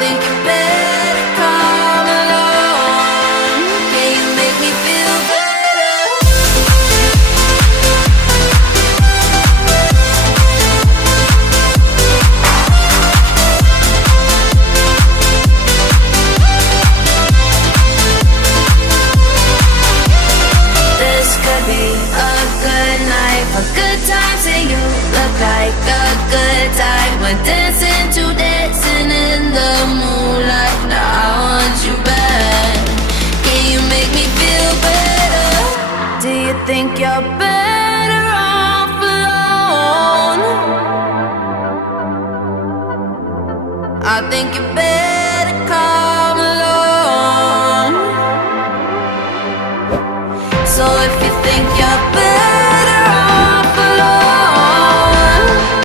think you better come along. Can you make me feel better? This could be a good night, a good time. Say you look like a good time. We're dancing to dancing in the moonlight. Now I want you back. Can you make me feel better? Do you think you're better off alone? I think you better call